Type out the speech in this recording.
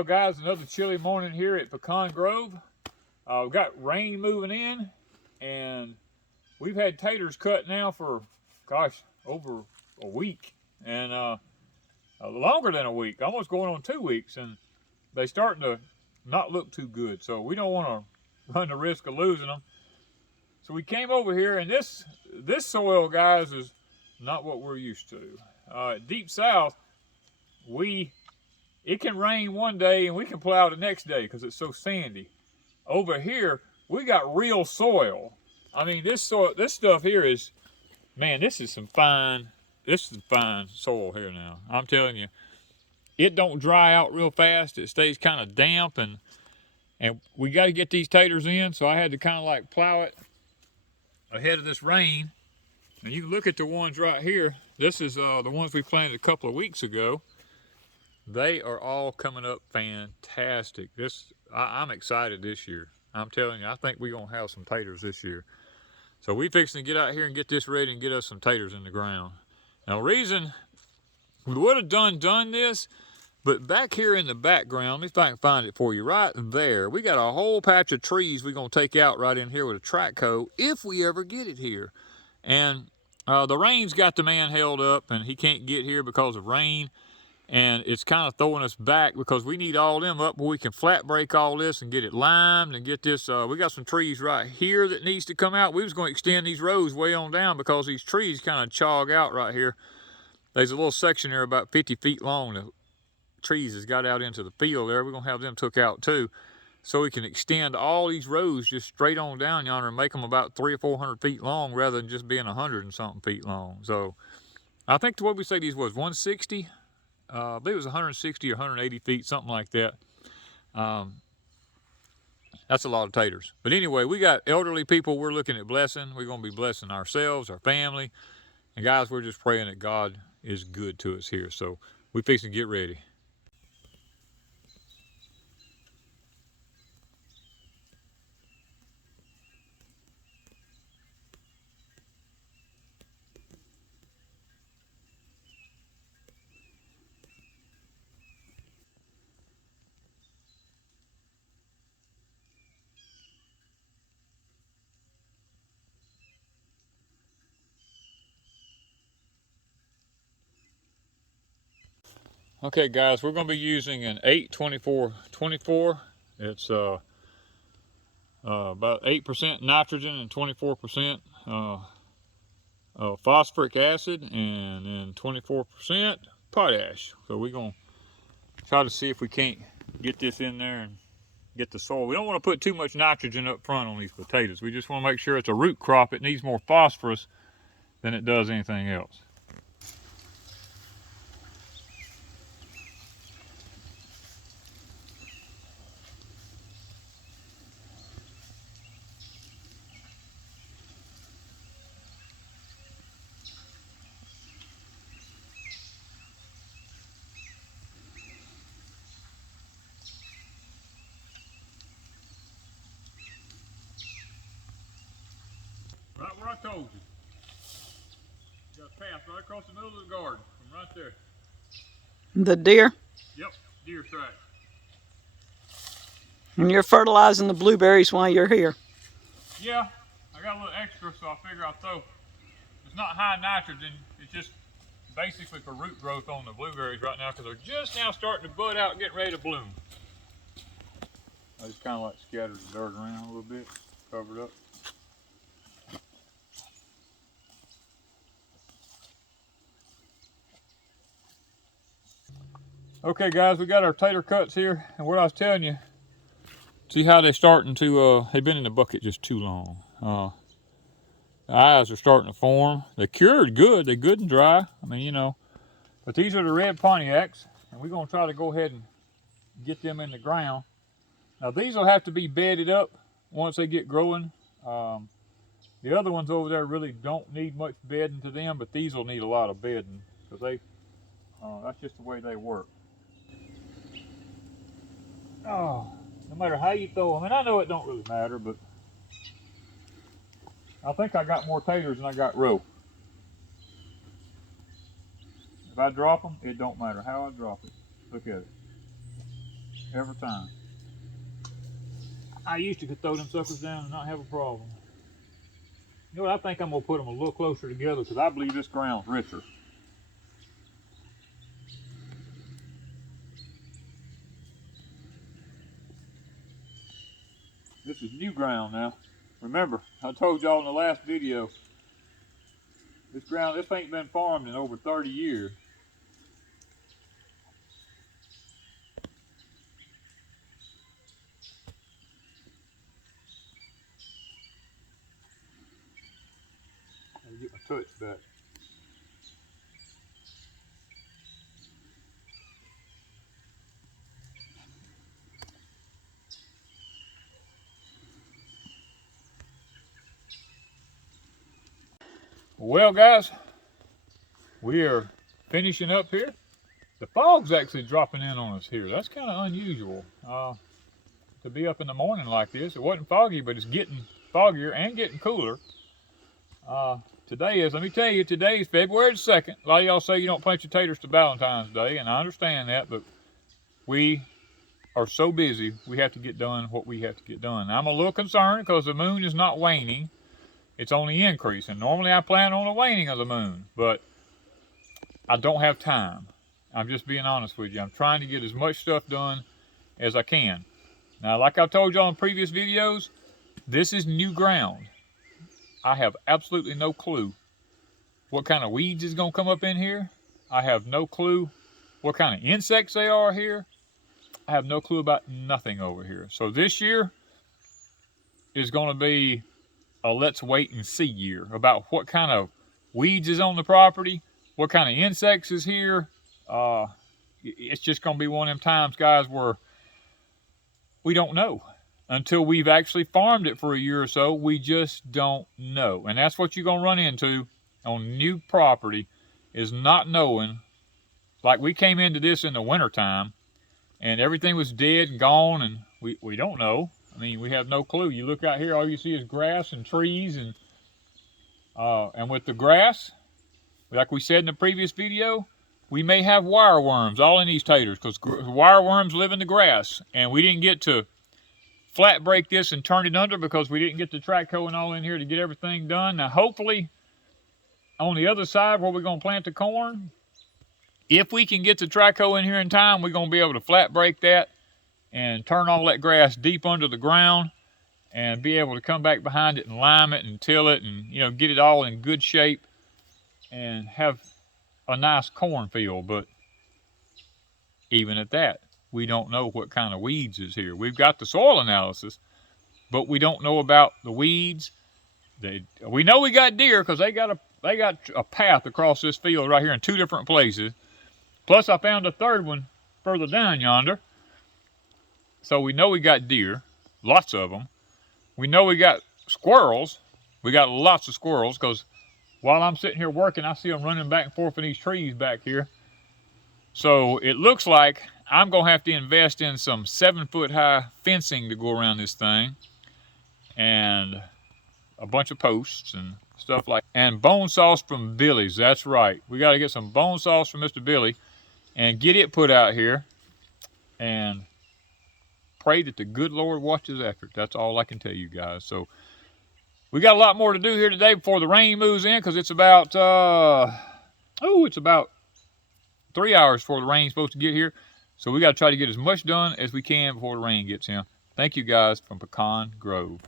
Well, guys, another chilly morning here at Pecan Grove. We've got rain moving in, and we've had taters cut now for, gosh, over a week, and longer than a week, almost going on 2 weeks, and they starting to not look too good. So we don't want to run the risk of losing them. So we came over here, and this soil, guys, is not what we're used to. Deep south, it can rain one day and we can plow the next day because it's so sandy. Over here, we got real soil. I mean, this stuff here is, man, this is fine soil here now. I'm telling you, it don't dry out real fast. It stays kind of damp, and we got to get these taters in, so I had to kind of like plow it ahead of this rain. And you can look at the ones right here. This is the ones we planted a couple of weeks ago. They are all coming up fantastic. I'm excited this year. I'm telling you, I think we're gonna have some taters this year. So we fixing to get out here and get this ready and get us some taters in the ground. Now, the reason we would have done this, but back here in the background, let me see if I can find it for you. Right there, we got a whole patch of trees we're gonna take out right in here with a track hoe if we ever get it here. And the rain's got the man held up, and he can't get here because of rain. And it's kind of throwing us back because we need all them up where we can flat break all this and get it limed and get this. We got some trees right here that needs to come out. We was going to extend these rows way on down because these trees kind of chog out right here. There's a little section there about 50 feet long. The trees has got out into the field there. We're going to have them took out too. So we can extend all these rows just straight on down yonder and make them about 300 or 400 feet long rather than just being 100 and something feet long. So I think what we say these was 160. I believe it was 160 or 180 feet, something like that. That's a lot of taters. But anyway, we got elderly people we're looking at blessing. We're going to be blessing ourselves, our family. And guys, we're just praying that God is good to us here. So we're fixing to get ready. Okay, guys, we're going to be using an 8-24-24. It's about 8% nitrogen and 24% phosphoric acid, and then 24% potash. So we're going to try to see if we can't get this in there and get the soil. We don't want to put too much nitrogen up front on these potatoes. We just want to make sure it's a root crop. It needs more phosphorus than it does anything else. Right where I told you. You got a path right across the middle of the garden, from right there. The deer? Yep, deer track. And you're fertilizing the blueberries while you're here. Yeah, I got a little extra, so I figure I'll throw. It's not high nitrogen, it's just basically for root growth on the blueberries right now because they're just now starting to bud out and getting ready to bloom. I just kind of like scattered the dirt around a little bit, covered up. Okay, guys, we got our tater cuts here, and what I was telling you, see how they're starting to, they've been in the bucket just too long. The eyes are starting to form. They're cured good, they're good and dry. I mean, you know, but these are the red Pontiacs, and we're gonna try to go ahead and get them in the ground. Now these will have to be bedded up once they get growing. The other ones over there really don't need much bedding to them, but these will need a lot of bedding because that's just the way they work. Oh, no matter how you throw them, and I know it don't really matter, but I think I got more taters than I got rope. If I drop them, it don't matter how I drop it. Look at it. every time. I used to could throw them suckers down and not have a problem. You know what, I think I'm going to put them a little closer together because I believe this ground's richer. This is new ground now. Remember, I told y'all in the last video, this ain't been farmed in over 30 years. Let me get my touch back. Well, guys, we are finishing up here. The fog's actually dropping in on us here. That's kind of unusual to be up in the morning like this. It wasn't foggy, but it's getting foggier and getting cooler. Today is, let me tell you, today is February the 2nd. A lot of y'all say you don't plant your taters to Valentine's Day, and I understand that, but we are so busy, we have to get done what we have to get done. I'm a little concerned because the moon is not waning. It's only increasing. Normally I plan on a waning of the moon, but I don't have time. I'm just being honest with you. I'm trying to get as much stuff done as I can. Now, like I told you on previous videos, this is new ground. I have absolutely no clue what kind of weeds is going to come up in here. I have no clue what kind of insects they are here. I have no clue about nothing over here. So this year is going to be a let's wait and see year about what kind of weeds is on the property, what kind of insects is here. It's just going to be one of them times, guys, where we don't know. Until we've actually farmed it for a year or so, we just don't know. And that's what you're going to run into on new property, is not knowing. Like, we came into this in the wintertime, and everything was dead and gone, and we don't know. I mean, we have no clue. You look out here, all you see is grass and trees, and with the grass, like we said in the previous video, we may have wireworms all in these taters, because wireworms live in the grass, and we didn't get to flat break this and turn it under because we didn't get the track hoe and all in here to get everything done. Now, hopefully, on the other side where we're going to plant the corn, if we can get the track hoe in here in time, we're going to be able to flat break that and turn all that grass deep under the ground and be able to come back behind it and lime it and till it and, you know, get it all in good shape and have a nice cornfield. But even at that, we don't know what kind of weeds is here. We've got the soil analysis, but we don't know about the weeds. We know we got deer because they got a path across this field right here in 2 different places. Plus, I found a third one further down yonder. So we know we got deer, lots of them. We know we got squirrels. We got lots of squirrels because while I'm sitting here working, I see them running back and forth in these trees back here. So it looks like I'm going to have to invest in some 7-foot high fencing to go around this thing. And a bunch of posts and stuff like that. And bone sauce from Billy's, that's right. We got to get some bone sauce from Mr. Billy and get it put out here. And pray that the good Lord watches after it. That's all I can tell you guys. So we got a lot more to do here today before the rain moves in, because it's about, it's about 3 hours before the rain's supposed to get here. So we got to try to get as much done as we can before the rain gets in. Thank you guys from Pecan Grove.